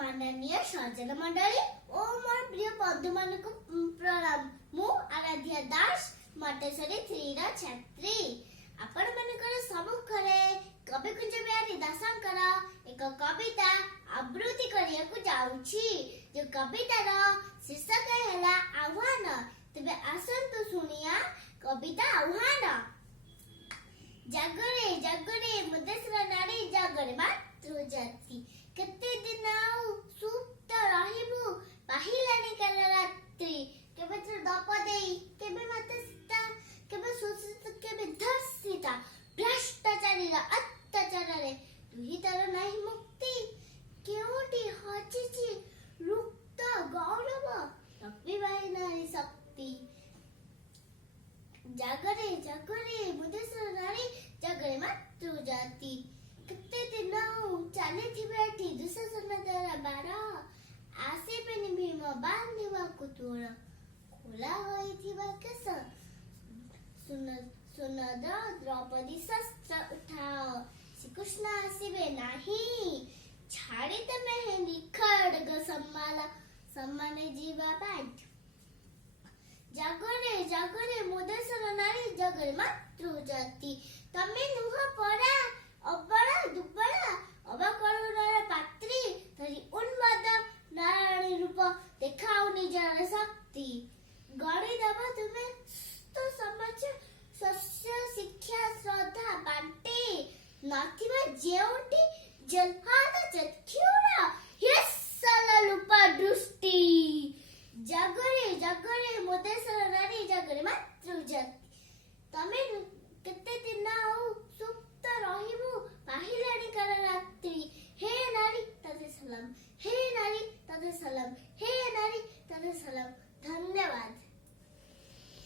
माननीय सज्जन मंडली ओ मोर प्रिय बंधु मान को प्रणाम। मु आराध्या दास मटेश्वरी 3 रा छात्री आपण मानकर सम्मुखरे कवि कुंज बिहारी दासंकर एक कविता आवृत्ति करिया को जाउछि। जो कवितार शीर्षक हैला आह्वान। तबे आसंतु सुनिया कविता आह्वान। जागरे जागरे मुदेशर नारी जागरे मातृजाति केते दिन आउ सुप्त रहिबु पाहिलानी काल रात्रि। केबे तो दप देई केबे माते सीता केबे शोषित केबे धर्षिता भ्रष्टाचारी अत्याचार रे तुही तार नाही मुक्ति केउटी हचिछि रुक्त गौरव रखिबाई नारी शक्ति। जागरे जागरे मुदेशर नारी जागरे मातृजाति केते दिन चली थी दुशासन द्वारा बार आसीबेनि भीम बांधिबा कुतुर खोला होइथिबा केस सुनद द्रौपदी शस्त्र उठाओ श्रीकृष्ण आसीबे नाही छाड़ी तमे हेंदी खड्ग सम्माने जीवा बाट। जागरे जागरे मुदेशर नारी जागरे मातृजाति तमे नुह पड़ा अबड़ा दुबड़ा अबकरुणार पात्री तरी उन्माद नारायणी रूप देखाओ निजर शक्ति। गड़ी दब तुमे तो समाज शस्य शिक्षा श्रद्धा बांटे नथिबा जेउटी जलहाद चक्षुरा हिस्सला लुपा दृष्टि। जागरे जागरे मुदेशर नारी जागरे मातृजाति तमे केते दिन आउ सुप्त रहिबु पाहिलानी काल रात्रि। हे नारी तते सलाम हे नारी तते सलाम हे नारी तते सलाम। धन्यवाद।